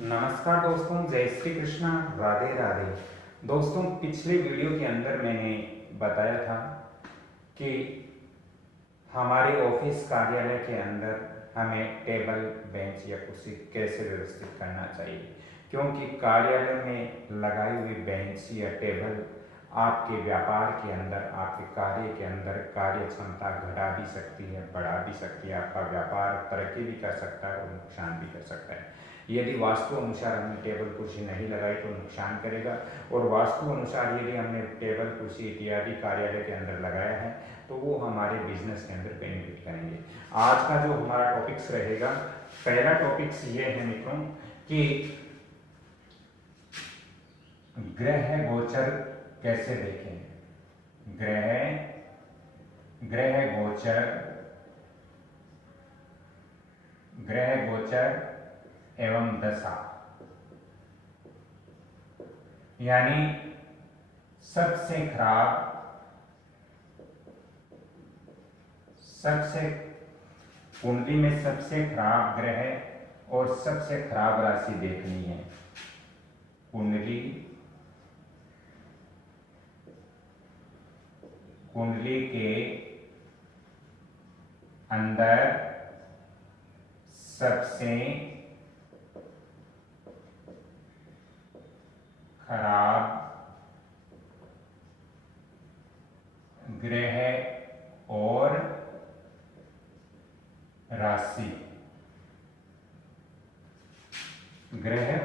नमस्कार दोस्तों, जय श्री कृष्णा, राधे राधे। दोस्तों, पिछले वीडियो के अंदर मैंने बताया था कि हमारे ऑफिस कार्यालय के अंदर हमें टेबल, बेंच या कुर्सी कैसे व्यवस्थित करना चाहिए, क्योंकि कार्यालय में लगाई हुई बेंच या टेबल आपके व्यापार के अंदर, आपके कार्य के अंदर कार्य क्षमता घटा भी सकती है, बढ़ा भी सकती है। आपका व्यापार तरक्की भी कर सकता है और नुकसान भी कर सकता है। यदि वास्तु अनुसार हमने टेबल कुर्सी नहीं लगाई तो नुकसान करेगा, और वास्तु अनुसार यदि हमने टेबल कुर्सी इत्यादि कार्यालय के अंदर लगाया है तो वो हमारे बिजनेस के अंदर बेनिफिट करेंगे। आज का जो हमारा टॉपिक्स रहेगा, पहला टॉपिक्स ये है मित्रों कि ग्रह गोचर कैसे देखें। ग्रह गोचर एवं दशा, यानी कुंडली में सबसे खराब ग्रह और सबसे खराब राशि देखनी है। कुंडली के अंदर सबसे खराब ग्रह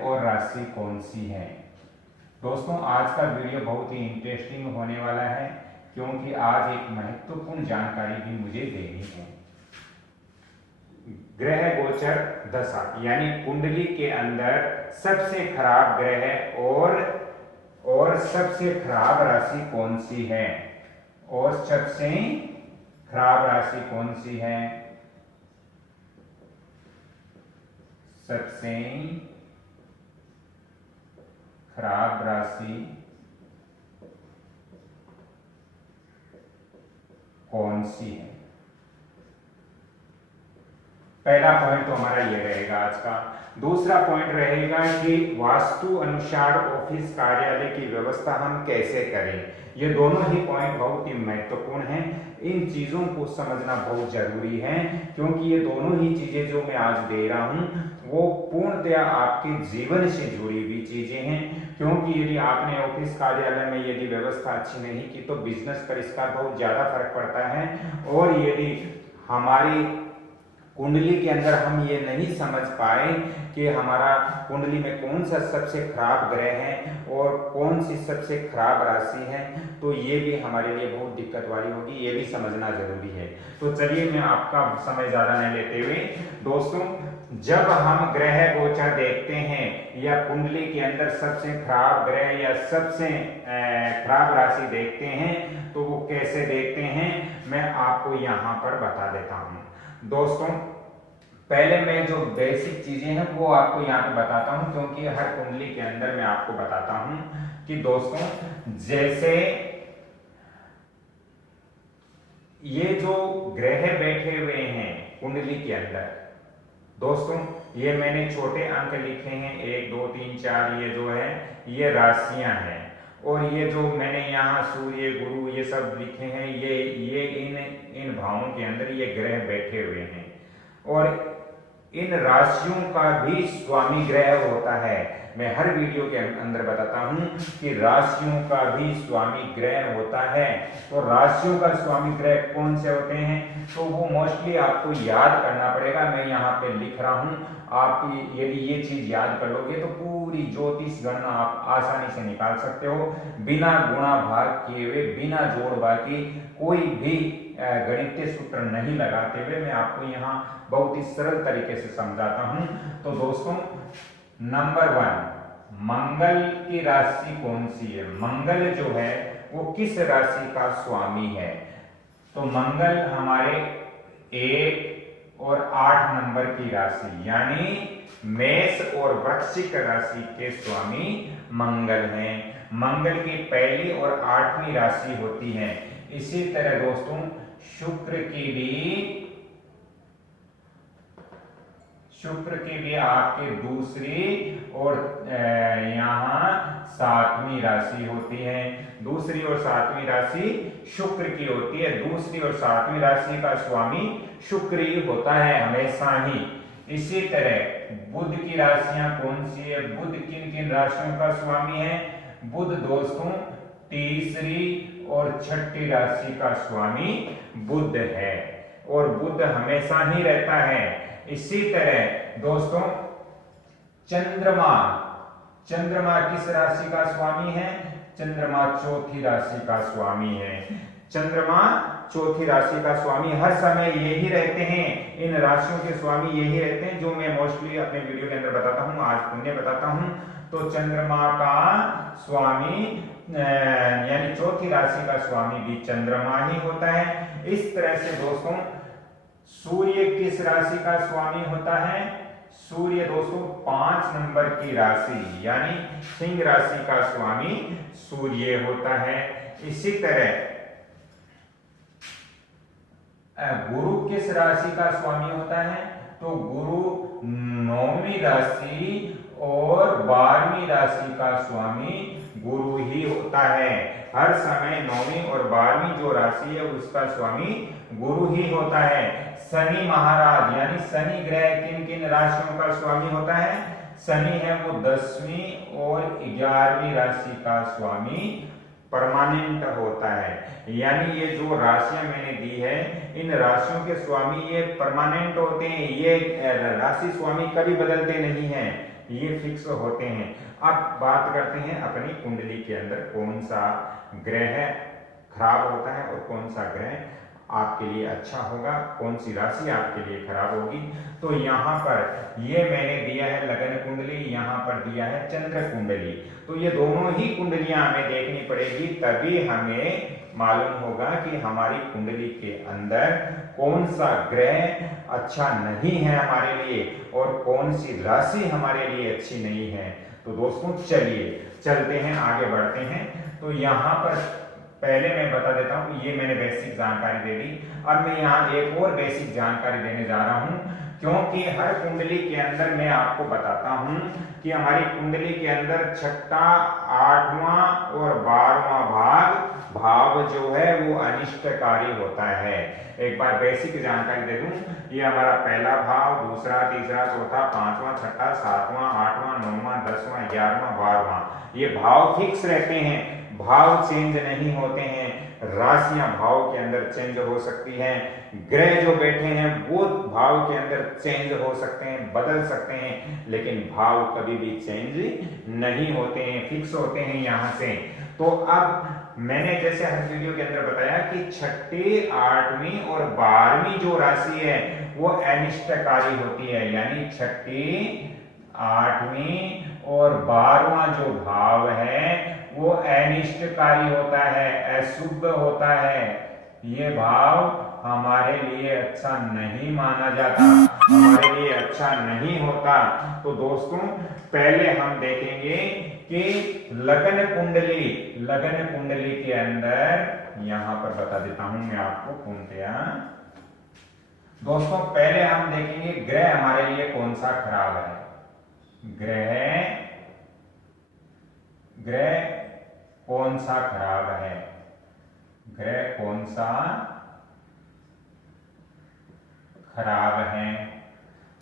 और राशि कौन सी है। दोस्तों, आज का वीडियो बहुत ही इंटरेस्टिंग होने वाला है, क्योंकि आज एक महत्वपूर्ण जानकारी भी मुझे देनी है। ग्रह गोचर दशा, यानी कुंडली के अंदर सबसे खराब ग्रह और सबसे खराब राशि कौन सी है, और सबसे खराब राशि कौन सी है। सबसे खराब राशि कौन सी है। पहला पॉइंट तो हमारा ये रहेगा आज का। दूसरा पॉइंट रहेगा कि वास्तु अनुसार ऑफिस कार्यालय की व्यवस्था हम कैसे करें। ये दोनों ही पॉइंट बहुत ही महत्वपूर्ण हैं। इन चीजों को समझना बहुत जरूरी है, क्योंकि ये दोनों ही चीजें जो मैं आज दे रहा हूं वो पूर्णतया आपके जीवन से जुड़ी हुई चीजें हैं। क्योंकि यदि आपने ऑफिस कार्यालय में यदि व्यवस्था अच्छी नहीं की तो बिजनेस पर इसका बहुत ज्यादा फर्क पड़ता है। और यदि हमारी कुंडली के अंदर हम ये नहीं समझ पाए कि हमारा कुंडली में कौन सा सबसे खराब ग्रह है और कौन सी सबसे खराब राशि है, तो ये भी हमारे लिए बहुत दिक्कत वाली होगी। ये भी समझना जरूरी है। तो चलिए, मैं आपका समय ज्यादा नहीं लेते हुए दोस्तों, जब हम ग्रह गोचर देखते हैं या कुंडली के अंदर सबसे खराब ग्रह या सबसे खराब राशि देखते हैं तो वो कैसे देखते हैं, मैं आपको यहाँ पर बता देता हूँ। दोस्तों, पहले मैं जो बेसिक चीजें हैं वो आपको यहाँ पे बताता हूं, क्योंकि हर कुंडली के अंदर मैं आपको बताता हूं कि दोस्तों, जैसे ये जो ग्रह बैठे हुए हैं कुंडली के अंदर, दोस्तों ये मैंने छोटे अंक लिखे हैं 1 2 3 4, ये जो है ये राशियां हैं। और ये जो मैंने यहाँ सूर्य, गुरु ये सब लिखे हैं, ये इन भावों के अंदर ये ग्रह बैठे हुए हैं। और इन राशियों का भी स्वामी ग्रह होता है। मैं हर वीडियो के अंदर बताता हूं कि राशियों का भी स्वामी ग्रह होता है। तो राशियों का स्वामी ग्रह कौन से होते हैं, तो वो मोस्टली आपको याद करना पड़ेगा। मैं यहाँ पे लिख रहा हूं, आप यदि ये चीज याद कर लोगे तो पूरी ज्योतिष गणना आप आसानी से निकाल सकते हो, बिना गुणा भाग किए हुए, बिना जोड़ बाकी, कोई भी गणितीय सूत्र नहीं लगाते हुए मैं आपको यहाँ बहुत ही सरल तरीके से समझाता हूं। तो दोस्तों, नंबर 1, मंगल की राशि कौन सी है। मंगल जो है वो किस राशि का स्वामी है, तो मंगल हमारे 1 और 8 नंबर की राशि, यानी मेष और वृश्चिक राशि के स्वामी मंगल हैं। मंगल की पहली और 8वीं राशि होती है। इसी तरह दोस्तों, शुक्र की भी शुक्र की भी आपके दूसरी और यहाँ 7वीं राशि होती है। दूसरी और 7वीं राशि शुक्र की होती है। दूसरी और 7वीं राशि का स्वामी शुक्र ही होता है हमेशा ही। इसी तरह बुध की राशियां कौन सी है? बुध किन किन राशियों का स्वामी है? बुध दोस्तों तीसरी और छठी राशि का स्वामी बुध है और बुध हमेशा ही रहता है। इसी तरह दोस्तों चंद्रमा, चंद्रमा किस राशि का स्वामी है? चंद्रमा चौथी राशि का स्वामी है। चंद्रमा चौथी राशि का स्वामी हर समय यही रहते हैं। इन राशियों के स्वामी यही रहते हैं जो मैं मोस्टली अपने वीडियो के अंदर बताता हूं, आज पुण्य बताता हूं। तो चंद्रमा का स्वामी यानी चौथी राशि का स्वामी भी चंद्रमा ही होता है। इस तरह से दोस्तों सूर्य किस राशि का स्वामी होता है? सूर्य दोस्तों 5 नंबर की राशि यानी सिंह राशि का स्वामी सूर्य होता है। इसी तरह गुरु किस राशि का स्वामी होता है? तो गुरु 9वीं राशि और 12वीं राशि का स्वामी गुरु ही होता है। हर समय 9वीं और 12वीं जो राशि है उसका स्वामी गुरु ही होता है। शनि महाराज यानी शनि ग्रह किन किन राशियों का स्वामी होता है? शनि है वो 10वीं और 11वीं राशि का स्वामी परमानेंट होता है। यानी ये जो राशियां मैंने दी है इन राशियों के स्वामी ये परमानेंट होते हैं। ये राशि स्वामी कभी बदलते नहीं हैं, ये फिक्स होते हैं। अब बात करते हैं अपनी कुंडली के अंदर कौन सा ग्रह खराब होता है और कौन सा ग्रह आपके लिए अच्छा होगा, कौन सी राशि आपके लिए खराब होगी। तो यहाँ पर ये मैंने दिया है लगन कुंडली, यहाँ पर दिया है चंद्र कुंडली। तो ये दोनों ही कुंडलियां हमें देखनी पड़ेगी, तभी हमें मालूम होगा कि हमारी कुंडली के अंदर कौन सा ग्रह अच्छा नहीं है हमारे लिए और कौन सी राशि हमारे लिए अच्छी नहीं है। तो दोस्तों चलिए चलते हैं, आगे बढ़ते हैं। तो यहाँ पर पहले मैं बता देता हूं, ये मैंने बेसिक जानकारी दे दी। अब मैं यहाँ एक और बेसिक जानकारी देने जा रहा हूं, क्योंकि हर कुंडली के अंदर मैं आपको बताता हूं कि हमारी कुंडली के अंदर 6ठा, 8वां और 12वां भाव जो है वो अनिष्टकारी होता है। एक बार बेसिक जानकारी दे दूं, ये हमारा पहला भाव, दूसरा, तीसरा, चौथा, 5वां, 6ठा, 7वां, 8वां, 9वां, 10वां, 11वां, 12वां ये भाव फिक्स रहते हैं, भाव चेंज नहीं होते हैं। राशियां भाव के अंदर चेंज हो सकती हैं, ग्रह जो बैठे हैं वो भाव के अंदर चेंज हो सकते हैं, बदल सकते हैं, लेकिन भाव कभी भी चेंज नहीं होते हैं, फिक्स होते हैं यहां से। तो अब मैंने जैसे हर वीडियो के अंदर बताया कि 6ठी, 8वीं और 12वीं जो राशि है वो अनिष्टकारी होती है, यानी 6ठी, 8वीं और 12वां जो भाव है वो अनिष्टकारी होता है, अशुभ होता है। ये भाव हमारे लिए अच्छा नहीं माना जाता, हमारे लिए अच्छा नहीं होता। तो दोस्तों पहले हम देखेंगे कि लगन कुंडली के अंदर यहां पर बता देता हूं मैं आपको पूर्णतया। दोस्तों पहले हम देखेंगे ग्रह हमारे लिए कौन सा खराब है। ग्रह कौन सा खराब है? ग्रह कौन सा खराब है?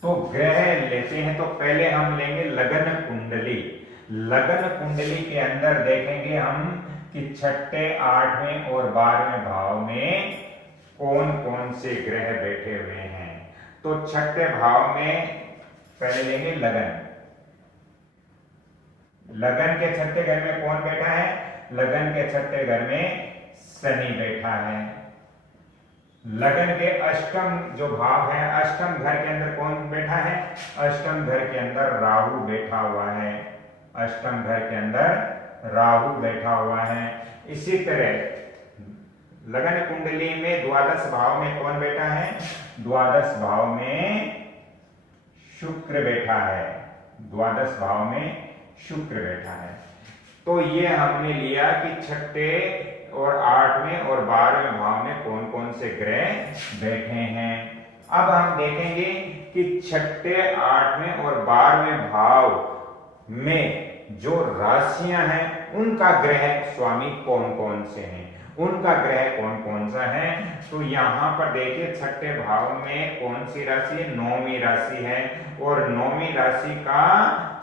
तो ग्रह लेते हैं तो पहले हम लेंगे लगन कुंडली। लगन कुंडली के अंदर देखेंगे हम कि 6ठे, 8वें और 12वें भाव में कौन कौन से ग्रह बैठे हुए हैं। तो 6ठे भाव में पहले लेंगे लगन। लगन के 6ठे घर में कौन बैठा है? लगन के 6ठे घर में शनि बैठा है। लगन के अष्टम जो भाव है, अष्टम घर के अंदर कौन बैठा है? अष्टम घर के अंदर राहु बैठा हुआ है। अष्टम घर के अंदर राहु बैठा हुआ है। इसी तरह लगन कुंडली में द्वादश भाव में कौन बैठा है? द्वादश भाव में शुक्र बैठा है। द्वादश भाव में शुक्र बैठा है। तो ये हमने लिया कि 6ठे और 8वें और 12वें भाव में कौन कौन से ग्रह बैठे हैं। अब हम देखेंगे कि छठे, आठवें और 12वें भाव में जो राशियां हैं उनका ग्रह स्वामी कौन कौन से हैं, उनका ग्रह कौन कौन सा है। तो यहां पर देखिए छठे भाव में कौन सी राशि है, 9वीं राशि है, और 9वीं राशि का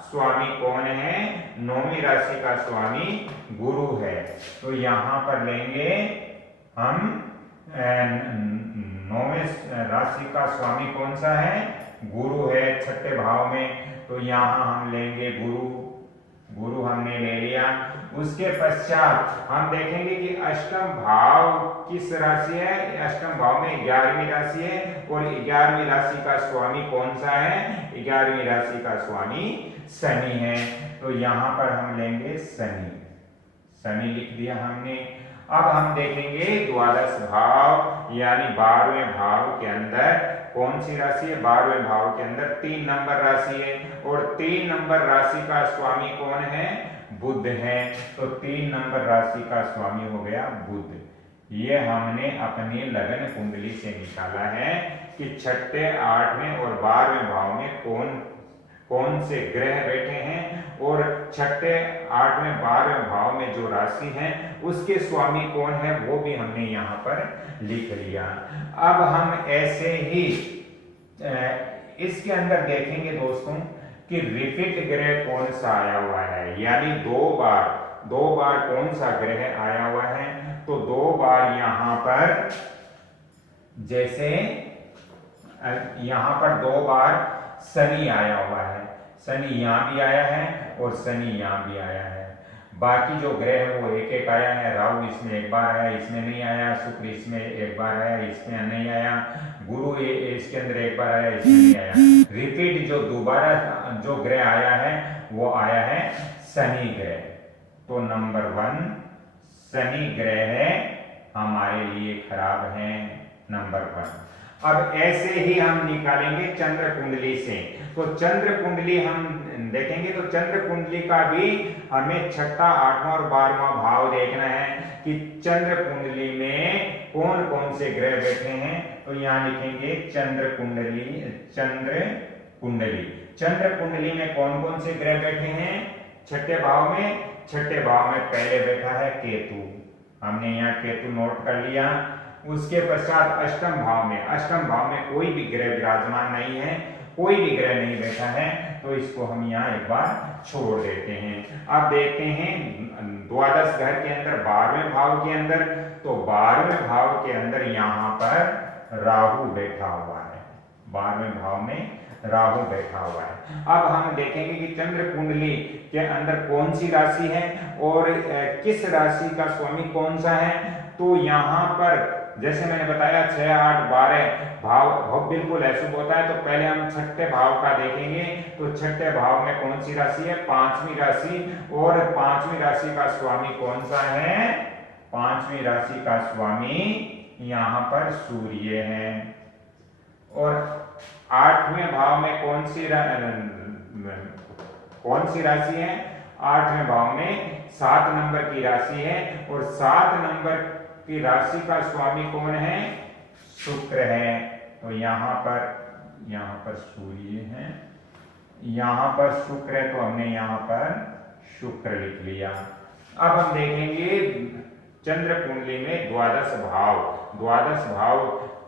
स्वामी कौन है, 9वीं राशि का स्वामी गुरु है। तो यहां पर लेंगे हम 9वें राशि का स्वामी कौन सा है, गुरु है छठे भाव में। तो यहां हम लेंगे गुरु, गुरु हमने ले लिया। उसके पश्चात हम देखेंगे कि अष्टम भाव किस राशि है, अष्टम भाव में 11वीं राशि है, और 11वीं राशि का स्वामी कौन सा है, 11वीं राशि का स्वामी शनि है। तो यहां पर हम लेंगे शनि, शनि लिख दिया हमने। अब हम देखेंगे द्वादश भाव यानी 12वें भाव के अंदर कौन सी राशि है, 12वें भाव के अंदर 3 नंबर राशि है, और 3 नंबर राशि का स्वामी कौन है, बुध है। तो 3 नंबर राशि का स्वामी हो गया बुध। ये हमने अपनी लगन कुंडली से निकाला है कि छठे, 8वें और 12वें भाव में कौन कौन से ग्रह बैठे हैं, और छठे, 8वें, 12वें भाव में जो राशि है उसके स्वामी कौन है वो भी हमने यहाँ पर लिख लिया। अब हम ऐसे ही इसके अंदर देखेंगे दोस्तों कि रिपीट ग्रह कौन सा आया हुआ है, यानी दो बार कौन सा ग्रह आया हुआ है। तो 2 बार यहाँ पर, जैसे यहाँ पर 2 बार शनि आया हुआ है, शनि यहाँ भी आया है और शनि यहाँ भी आया है। बाकी जो ग्रह है वो एक एक आया है, राहु इसमें एक बार आया, इसमें नहीं आया, शुक्र इसमें एक बार आया, इसमें नहीं आया, गुरु इसके अंदर एक बार आया, इसमें नहीं आया। रिपीट जो दोबारा जो ग्रह आया है वो आया है शनि ग्रह। तो नंबर 1 शनि ग्रह हमारे लिए खराब है, नंबर 1। अब ऐसे ही हम निकालेंगे चंद्र कुंडली से। तो चंद्र कुंडली हम देखेंगे तो चंद्र कुंडली का भी हमें छठा, 8वां और 12वां भाव देखना है कि चंद्र कुंडली में कौन कौन से ग्रह बैठे हैं। तो यहाँ लिखेंगे चंद्र कुंडली, चंद्र कुंडली, चंद्र कुंडली में कौन कौन से ग्रह बैठे हैं छठे भाव में। छठे भाव में पहले बैठा है केतु, हमने यहाँ केतु नोट कर लिया। उसके पश्चात अष्टम भाव में, अष्टम भाव में कोई भी ग्रह विराजमान नहीं है, कोई भी ग्रह नहीं बैठा है, तो इसको हम यहाँ एक बार छोड़ देते हैं। अब देखते हैं द्वादश घर के अंदर 12वें भाव के अंदर, तो 12वें भाव के अंदर यहाँ पर राहु बैठा हुआ है, 12वें भाव में राहु बैठा हुआ है। अब हम देखेंगे कि चंद्र कुंडली के अंदर कौन सी राशि है और किस राशि का स्वामी कौन सा है। तो यहाँ पर जैसे मैंने बताया 6, 8, 12 भाव बिल्कुल अशुभ होता है। तो पहले हम छठे भाव का देखेंगे। तो छठे भाव में कौन सी राशि है, 5वीं राशि, और 5वीं राशि का स्वामी कौन सा है, 5वीं राशि का स्वामी यहाँ पर सूर्य है। और 8वें भाव में कौन सी राशि है, 8वें भाव में 7 नंबर की राशि है, और 7 नंबर की राशि का स्वामी कौन है, शुक्र है। तो यहाँ पर सूर्य है, यहाँ पर शुक्र है, तो हमने यहाँ पर शुक्र लिख लिया। अब हम देखेंगे चंद्र कुंडली में द्वादश भाव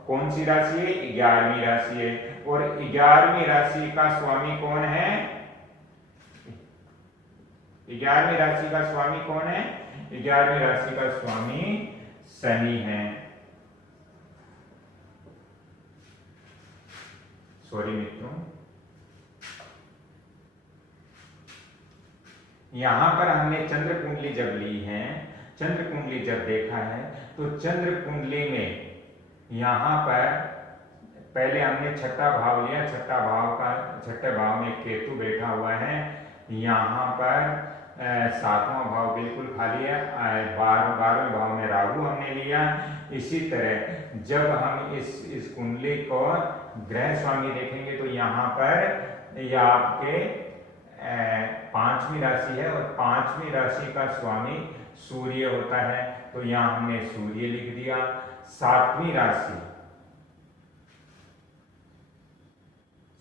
कौन सी राशि है, 11वीं राशि है, और 11वीं राशि का स्वामी कौन है, 11वीं राशि का स्वामी कौन है, 11वीं राशि का स्वामी शनि है। सॉरी मित्रों, यहां पर हमने चंद्र कुंडली जब ली है, चंद्र कुंडली जब देखा है, तो चंद्र कुंडली में यहां पर पहले हमने छठा भाव लिया, छठे भाव में केतु बैठा हुआ है, यहाँ पर 7वां भाव बिल्कुल खाली है, 12वें भाव में राहु हमने लिया। इसी तरह जब हम इस कुंडली को ग्रह स्वामी देखेंगे तो यहाँ पर यह आपके 5वीं राशि है, और 5वीं राशि का स्वामी सूर्य होता है, तो यहाँ हमने सूर्य लिख दिया। 7वीं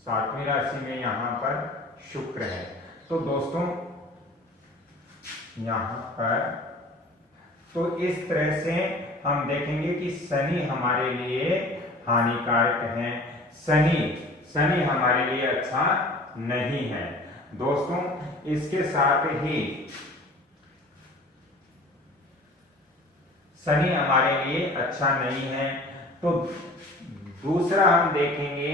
7वीं राशि में यहाँ पर शुक्र है। तो दोस्तों यहाँ पर तो इस तरह से हम देखेंगे कि शनि हमारे लिए हानिकारक है, शनि हमारे लिए अच्छा नहीं है। दोस्तों इसके साथ ही शनि हमारे लिए अच्छा नहीं है। तो दूसरा हम देखेंगे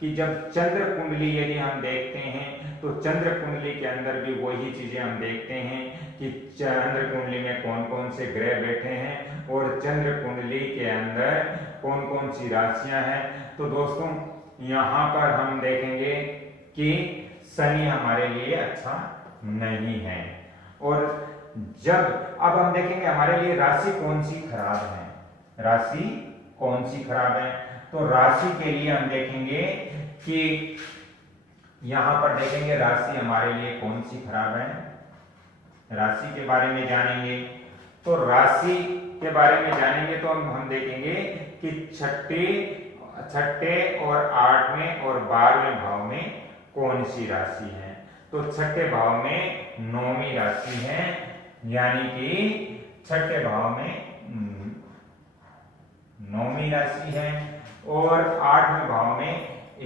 कि जब चंद्र कुंडली यदि हम देखते हैं तो चंद्र कुंडली के अंदर भी वही चीजें हम देखते हैं कि चंद्र कुंडली में कौन कौन से ग्रह बैठे हैं और चंद्र कुंडली के अंदर कौन कौन सी राशियां हैं। तो दोस्तों यहाँ पर हम देखेंगे कि शनि हमारे लिए अच्छा नहीं है। और जब अब हम देखेंगे हमारे लिए राशि कौन सी खराब है, राशि कौन सी खराब है। तो राशि के लिए हम देखेंगे कि यहां पर देखेंगे राशि हमारे लिए कौन सी खराब है, राशि के बारे में जानेंगे। तो राशि के बारे में जानेंगे तो हम देखेंगे कि छठे और 8वें और 12वें भाव में कौन सी राशि है। तो छठे भाव में 9वीं राशि है, यानी कि छठे भाव में 9वीं राशि है और 8वें भाव में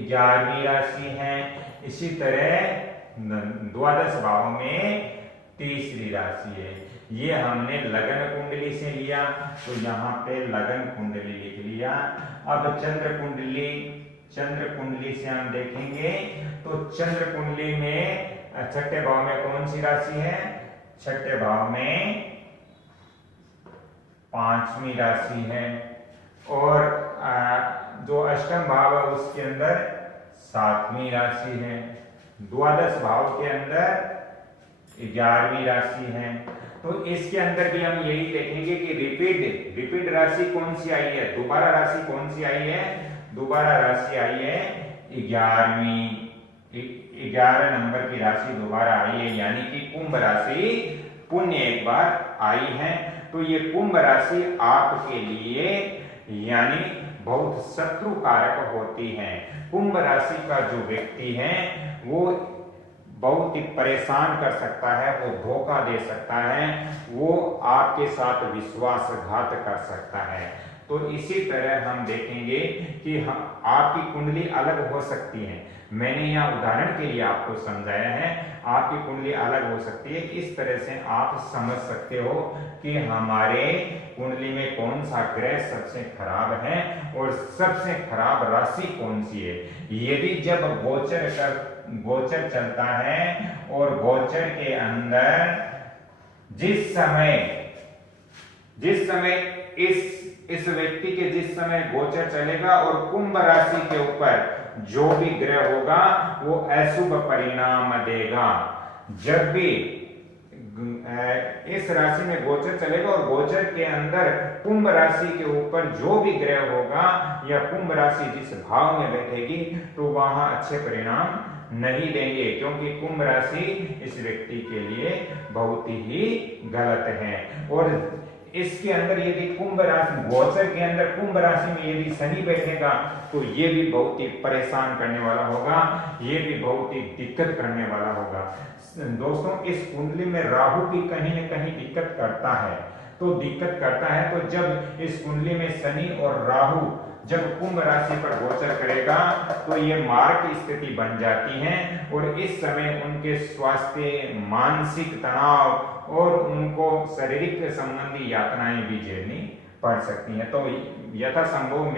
11वीं राशि है। इसी तरह द्वादश भाव में तीसरी राशि है। ये हमने लगन कुंडली से लिया, तो यहाँ पे लगन कुंडली लिख लिया। अब चंद्र कुंडली से हम देखेंगे तो चंद्र कुंडली में छठे भाव में कौन सी राशि है, छठे भाव में 5वीं राशि है और जो अष्टम भाव है उसके अंदर 7वीं राशि है, द्वादश भाव के अंदर 11वीं राशि है। तो इसके अंदर भी हम यही देखेंगे कि रिपीट राशि कौन सी आई है, दोबारा राशि कौन सी आई है, दोबारा राशि आई है 11वीं, 11 नंबर की राशि दोबारा आई है, यानी कि कुंभ राशि पुण्य एक बार आई है। तो ये कुंभ राशि आपके लिए यानी बहुत शत्रु कारक होती है। कुंभ राशि का जो व्यक्ति है वो बहुत ही परेशान कर सकता है, वो धोखा दे सकता है, वो आपके साथ विश्वासघात कर सकता है। तो इसी तरह हम देखेंगे कि आपकी कुंडली अलग हो सकती है। मैंने यहाँ उदाहरण के लिए आपको समझाया है, आपकी कुंडली अलग हो सकती है। इस तरह से आप समझ सकते हो कि हमारे कुंडली में कौन सा ग्रह सबसे खराब है और सबसे खराब राशि कौन सी है। यदि जब गोचर चलता है और गोचर के अंदर जिस समय इस व्यक्ति के जिस समय गोचर चलेगा और कुंभ राशि के ऊपर जो भी ग्रह होगा वो अशुभ परिणाम देगा। जब भी इस राशि में गोचर चलेगा और गोचर के अंदर कुंभ राशि के ऊपर जो भी ग्रह होगा या कुंभ राशि जिस भाव में बैठेगी तो वहां अच्छे परिणाम नहीं देंगे, क्योंकि कुंभ राशि इस व्यक्ति के लिए बहुत ही गलत है। और इसके अंदर यदि कुंभ राशि गोचर के अंदर कुंभ राशि में यदि शनि बैठेगा तो ये भी बहुत ही परेशान करने वाला होगा, ये भी बहुत ही दिक्कत करने वाला होगा। दोस्तों इस कुंडली में राहु भी कहीं न कहीं दिक्कत करता है। तो जब इस कुंडली में शनि और राहु जब कुंभ राशि पर गोचर करेगा तो ये मार्ग की स्थिति बन जाती है और इस समय उनके स्वास्थ्य, मानसिक तनाव और उनको शारीरिक संबंधी यातनाएं भी झेलनी पड़ सकती हैं। तो यथासंभव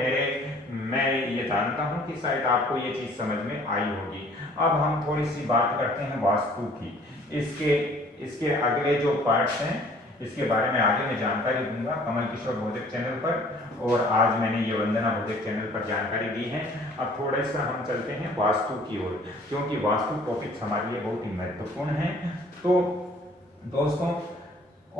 मैं ये जानता हूं कि शायद आपको ये चीज समझ में आई होगी। अब हम थोड़ी सी बात करते हैं वास्तु की। इसके अगले जो पार्ट्स हैं इसके बारे में आगे मैं जानकारी दूंगा कमल किशोर भौतिक चैनल पर, और आज मैंने ये वंदना भौतिक चैनल पर जानकारी दी है। अब थोड़ा सा हम चलते हैं वास्तु की ओर, क्योंकि वास्तु टॉपिक्स हमारे लिए बहुत ही महत्वपूर्ण है। तो दोस्तों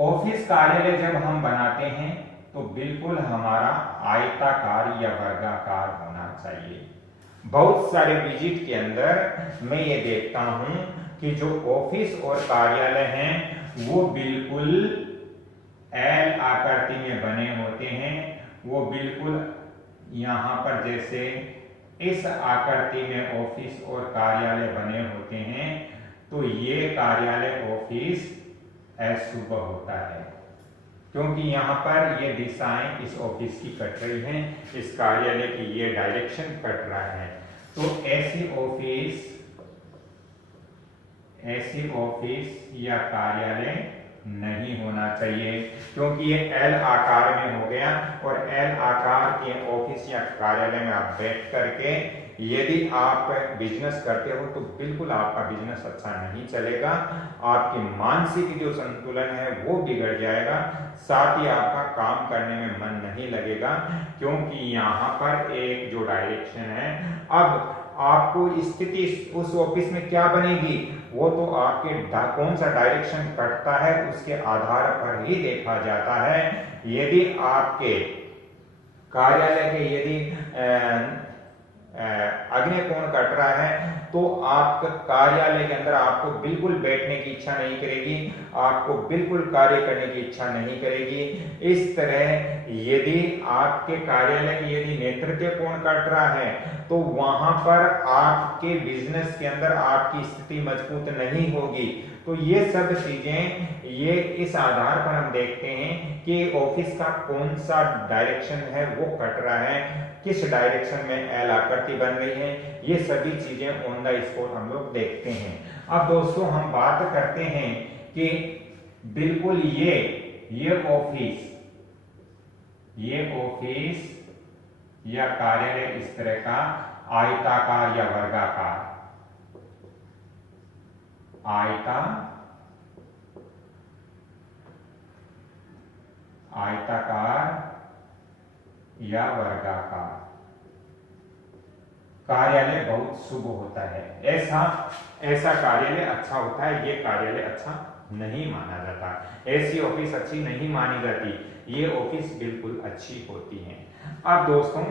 ऑफिस कार्यालय जब हम बनाते हैं तो बिल्कुल हमारा आयताकार या वर्गाकार होना चाहिए। बहुत सारे विजिट के अंदर मैं ये देखता हूं कि जो ऑफिस और कार्यालय हैं वो बिल्कुल एल आकृति में बने होते हैं। वो बिल्कुल यहाँ पर जैसे इस आकृति में ऑफिस और कार्यालय बने होते हैं तो ये कार्यालय ऑफिस अशुभ होता है, क्योंकि यहाँ पर ये दिशाएं इस ऑफिस की कट रही हैं, इस कार्यालय की ये डायरेक्शन कट रहा है। तो ऐसी ऑफिस या कार्यालय नहीं होना चाहिए, क्योंकि ये एल आकार में हो गया और एल आकार के ऑफिस या कार्यालय में आप बैठ करके यदि आप बिजनेस करते हो तो बिल्कुल आपका बिजनेस अच्छा नहीं चलेगा, आपकी मानसिक जो संतुलन है वो बिगड़ जाएगा, साथ ही आपका काम करने में मन नहीं लगेगा, क्योंकि यहाँ पर एक जो डायरेक्शन है, अब आपको स्थिति उस ऑफिस में क्या बनेगी वो तो आपके कौन सा डायरेक्शन कटता है उसके आधार पर ही देखा जाता है। यदि आपके कार्यालय के यदि अग्नि कोण कट रहा है तो आपका कार्यालय के अंदर आपको बिल्कुल बैठने की इच्छा नहीं करेगी, आपको बिल्कुल कार्य करने की इच्छा नहीं करेगी। इस तरह यदि आपके कार्यालय की यदि नेतृत्व कोण कट रहा है तो वहां पर आपके बिजनेस के अंदर आपकी स्थिति मजबूत नहीं होगी। तो ये सब चीजें ये इस आधार पर हम देखते हैं कि ऑफिस का कौन सा डायरेक्शन है वो कट रहा है, किस डायरेक्शन में एल आकृति बन रही है, ये सभी चीजें ऑन द स्पॉट हम लोग देखते हैं। अब दोस्तों हम बात करते हैं कि बिल्कुल ये ऑफिस या कार्यालय इस तरह का आयताकार या वर्गाकार, आयताकार या वर्गाकार कार्यालय बहुत शुभ होता है। ऐसा कार्यालय अच्छा होता है, ये कार्यालय अच्छा नहीं माना जाता, ऐसी ऑफिस अच्छी नहीं मानी जाती, ये ऑफिस बिल्कुल अच्छी होती है। अब दोस्तों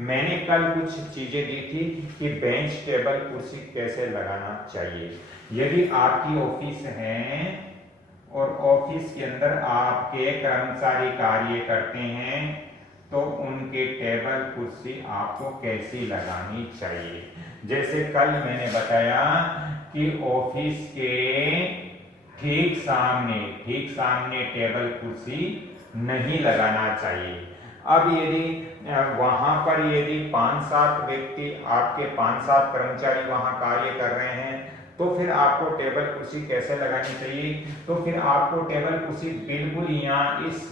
मैंने कल कुछ चीजें दी थी कि बेंच टेबल कुर्सी कैसे लगाना चाहिए। यदि आपकी ऑफिस है और ऑफिस के अंदर आपके कर्मचारी कार्य करते हैं तो उनके टेबल कुर्सी आपको कैसी लगानी चाहिए। जैसे कल मैंने बताया कि ऑफिस के ठीक सामने टेबल कुर्सी नहीं लगाना चाहिए। अब यदि वहां पर यदि 5-7 व्यक्ति आपके 5-7 कर्मचारी वहां कार्य कर रहे हैं तो फिर आपको टेबल कुर्सी कैसे लगानी चाहिए। तो फिर आपको टेबल कुर्सी बिल्कुल यहाँ इस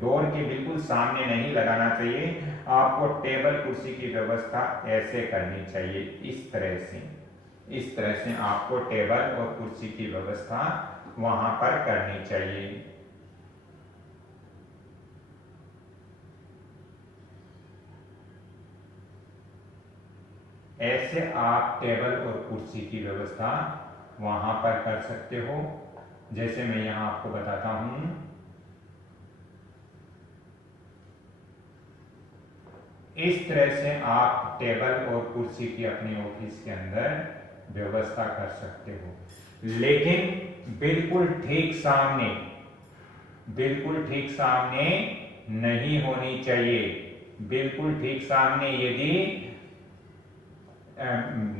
डोर के बिल्कुल सामने नहीं लगाना चाहिए, आपको टेबल कुर्सी की व्यवस्था ऐसे करनी चाहिए, इस तरह से आपको टेबल और कुर्सी की व्यवस्था वहां पर करनी चाहिए। ऐसे आप टेबल और कुर्सी की व्यवस्था वहां पर कर सकते हो, जैसे मैं यहां आपको बताता हूं। इस तरह से आप टेबल और कुर्सी की अपने ऑफिस के अंदर व्यवस्था कर सकते हो, लेकिन बिल्कुल ठीक सामने नहीं होनी चाहिए। बिल्कुल ठीक सामने यदि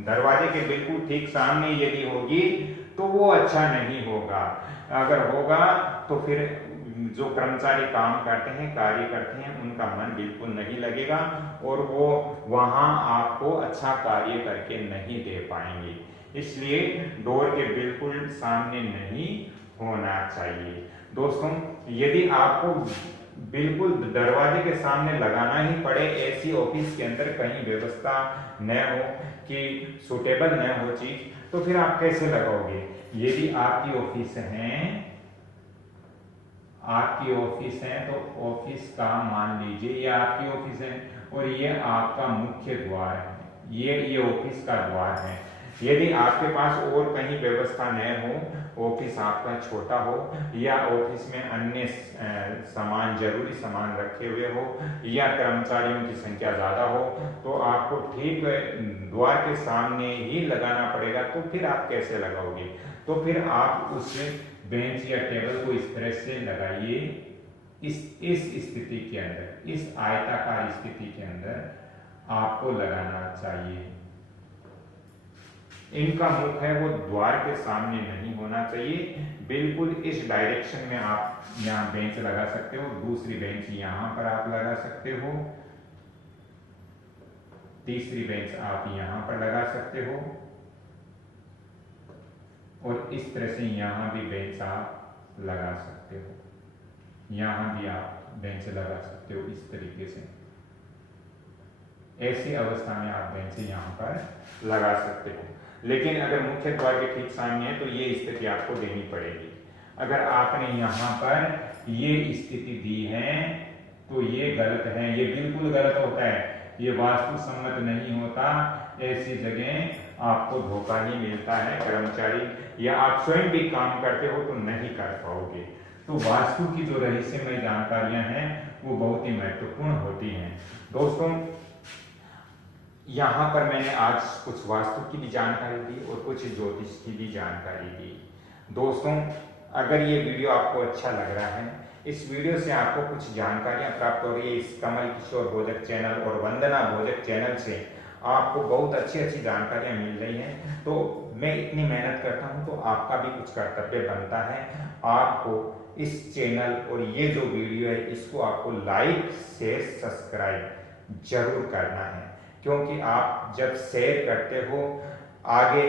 दरवाजे के बिल्कुल ठीक सामने यदि होगी तो वो अच्छा नहीं होगा। अगर होगा तो फिर जो कर्मचारी काम करते हैं, कार्य करते हैं, उनका मन बिल्कुल नहीं लगेगा और वो वहां आपको अच्छा कार्य करके नहीं दे पाएंगे। इसलिए डोर के बिल्कुल सामने नहीं होना चाहिए। दोस्तों यदि आपको बिल्कुल दरवाजे के सामने लगाना ही पड़े, ऐसी ऑफिस के अंदर कहीं व्यवस्था न हो कि सुटेबल न हो चीज, तो फिर आप कैसे लगाओगे। यदि आपकी ऑफिस है तो ऑफिस का मान लीजिए ये आपकी ऑफिस है और ये आपका मुख्य द्वार है, ये ऑफिस का द्वार है। यदि आपके पास और कहीं व्यवस्था न हो, ऑफिस आपका छोटा हो या ऑफिस में अन्य जरूरी सामान रखे हुए हो या कर्मचारियों की संख्या ज्यादा हो, तो आपको ठीक द्वार के सामने ही लगाना पड़ेगा। तो फिर आप कैसे लगाओगे। तो फिर आप उस बेंच या टेबल को इस तरह से लगाइए, इस स्थिति के अंदर, इस आयताकार स्थिति के अंदर आपको लगाना चाहिए। इनका मुख है वो द्वार के सामने नहीं होना चाहिए, बिल्कुल इस डायरेक्शन में आप यहाँ बेंच लगा सकते हो। दूसरी बेंच यहाँ पर आप लगा सकते हो, तीसरी बेंच आप यहाँ पर लगा सकते हो, और इस तरह से यहाँ भी बेंच आप लगा सकते हो। यहाँ भी आप बेंच लगा सकते हो इस तरीके से। ऐसी अवस्था में आप बेंच यहाँ पर लगा सकते हो। लेकिन अगर मुख्य द्वार के ठीक सामने है तो ये स्थिति आपको देनी पड़ेगी। अगर आपने यहाँ पर ये स्थिति दी है तो ये गलत है, ये बिल्कुल गलत होता है, ये वास्तु सम्मत नहीं होता। ऐसी जगह आपको धोखा ही मिलता है कर्मचारी, या आप स्वयं भी काम करते हो तो नहीं कर पाओगे। तो वास्तु की जो रहस्यमय जानकारियां हैं वो बहुत ही महत्वपूर्ण होती हैं। दोस्तों, यहाँ पर मैंने आज कुछ वास्तु की भी जानकारी दी और कुछ ज्योतिष की भी जानकारी दी। दोस्तों, अगर ये वीडियो आपको अच्छा लग रहा है, इस वीडियो से आपको कुछ जानकारियां प्राप्त हो रही है, इस कमल किशोर भोजक चैनल और वंदना भोजक चैनल से आपको बहुत अच्छी अच्छी जानकारियां मिल रही हैं, तो मैं इतनी मेहनत करता हूं तो आपका भी कुछ कर्तव्य बनता है। आपको इस चैनल और ये जो वीडियो है इसको आपको लाइक शेयर सब्सक्राइब जरूर करना है, क्योंकि आप जब शेयर करते हो आगे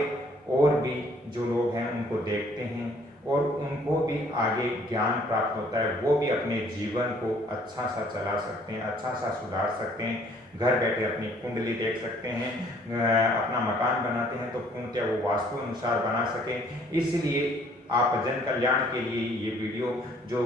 और भी जो लोग हैं उनको देखते हैं और उनको भी आगे ज्ञान प्राप्त होता है, वो भी अपने जीवन को अच्छा सा चला सकते हैं, अच्छा सा सुधार सकते हैं, घर बैठे अपनी कुंडली देख सकते हैं, अपना मकान बनाते हैं तो पूर्णतः वो वास्तु अनुसार बना सकें। इसलिए आप जन कल्याण के लिए ये वीडियो जो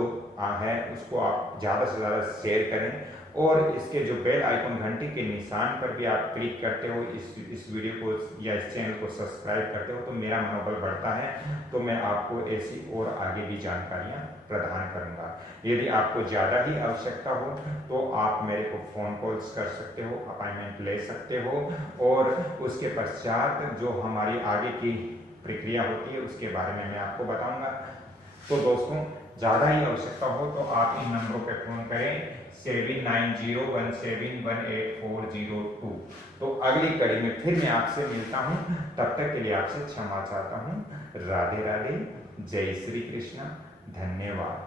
है उसको आप ज़्यादा से ज़्यादा शेयर करें, और इसके जो बेल आइकन घंटी के निशान पर भी आप क्लिक करते हो, इस वीडियो को या इस चैनल को सब्सक्राइब करते हो तो मेरा मनोबल बढ़ता है, तो मैं आपको ऐसी और आगे भी जानकारियां प्रदान करूंगा। यदि आपको ज़्यादा ही आवश्यकता हो तो आप मेरे को फ़ोन कॉल्स कर सकते हो, अपॉइंटमेंट ले सकते हो, और उसके पश्चात जो हमारी आगे की प्रक्रिया होती है उसके बारे में मैं आपको बताऊंगा। तो दोस्तों, ज़्यादा ही आवश्यकता हो तो आप इन नंबरों पर फ़ोन करें 7901718402। तो अगली कड़ी में फिर मैं आपसे मिलता हूं, तब तक के लिए आपसे क्षमा चाहता हूं। राधे राधे, जय श्री कृष्ण, धन्यवाद।